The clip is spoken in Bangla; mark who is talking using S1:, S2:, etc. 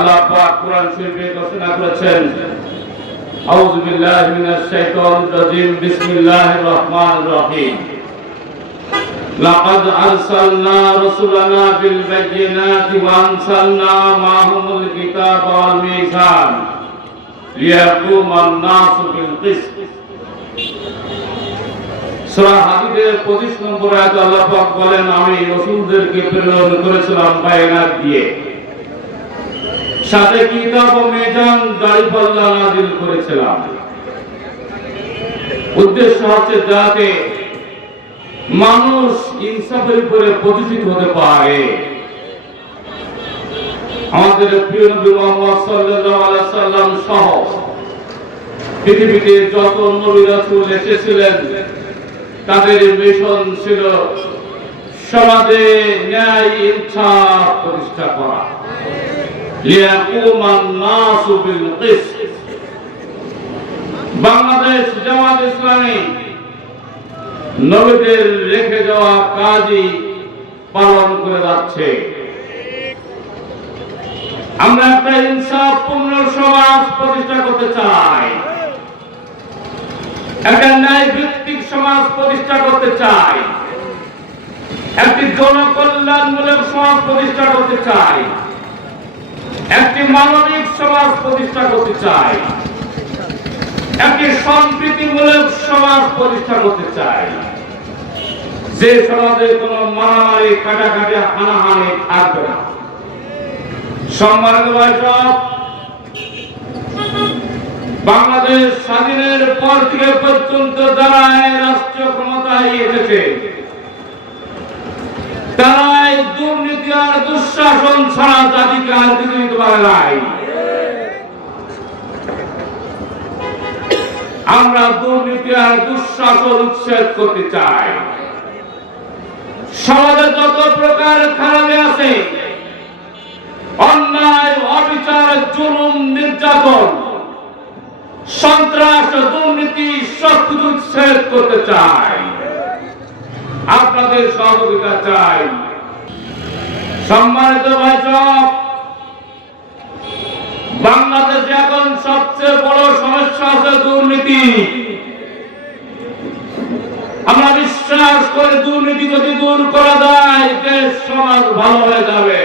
S1: আল্লাহ পাক কোরআন শরীফে ঘোষণা করেছেন আউযু বিল্লাহি মিনাশ শাইতানির রাজিম বিসমিল্লাহির রহমানির রহিম لقد أرسلنا رسلنا بالبينات وأنزلنا معهم الكتاب والميزان ليقوم الناس بالقسط সূরা হাদিদের 25 নম্বর আয়াতে আল্লাহ পাক বলেন আমি রাসূলদেরকে প্রেরণ করেছিলাম বায়নাত দিয়ে সাথে কিতাব ও মিজান? দাড়িপাল্লা নাযিল করেছিলাম। উদ্দেশ্য হচ্ছে যাতে মানুষ ইনসাফের উপরে প্রতিষ্ঠিত হতে পারে। আমাদের প্রিয় নবী মোহাম্মদ সাল্লাল্লাহু আলাইহি সাল্লাম সহ পৃথিবীতে যত নবী রাসূল এসেছিলেন, তাদের মিশন ছিল সমাজে ন্যায় ইনসাফ প্রতিষ্ঠা করা। বাংলাদেশ জামাত ইসলামী নবীদের রেখে যাওয়া কাজই পালন করে যাচ্ছে। আমরা একটা ইনসাফ পূর্ণ সমাজ প্রতিষ্ঠা করতে চাই। একটা ন্যায় ভিত্তিক সমাজ প্রতিষ্ঠা করতে চাই। একটি জনকল্যাণমূলক সমাজ প্রতিষ্ঠা করতে চাই। একটি মানবিক সমাজ প্রতিষ্ঠা করতে চাই। একটি সম্প্রীতিমূলক সমাজ প্রতিষ্ঠা করতে চাই। যে সমাজে কোনো মারামারি, কাটাকাটি, হানাহানি থাকবে না। সম্মানিত বৈঠক বাংলাদেশ স্বাধীনের পর থেকে পর্যন্ত যারা রাষ্ট্রীয় ক্ষমতায় এসেছে তারা এই দুর্নীতি আর দুঃশাসন ছাড়া জাতিকে আর দিতে পারে আমরা দুর্নীতি আর দুঃশাসন উচ্ছেদ করতে চাই। সমাজে যত প্রকার খারাপে আছে, অন্যায়, অবিচার, জুলুম, নির্যাতন, সন্ত্রাস, দুর্নীতি, সবকিছু উচ্ছেদ করতে চাই। আপনাদের সহযোগিতা চাই। সম্মানিত ভাইসব বাংলাদেশে এখন সবচেয়ে বড় সমস্যা আছে দুর্নীতি আমরা বিশ্বাস করে দুর্নীতি যদি দূর করা যায় দেশ সমাজ ভালো হয়ে যাবে।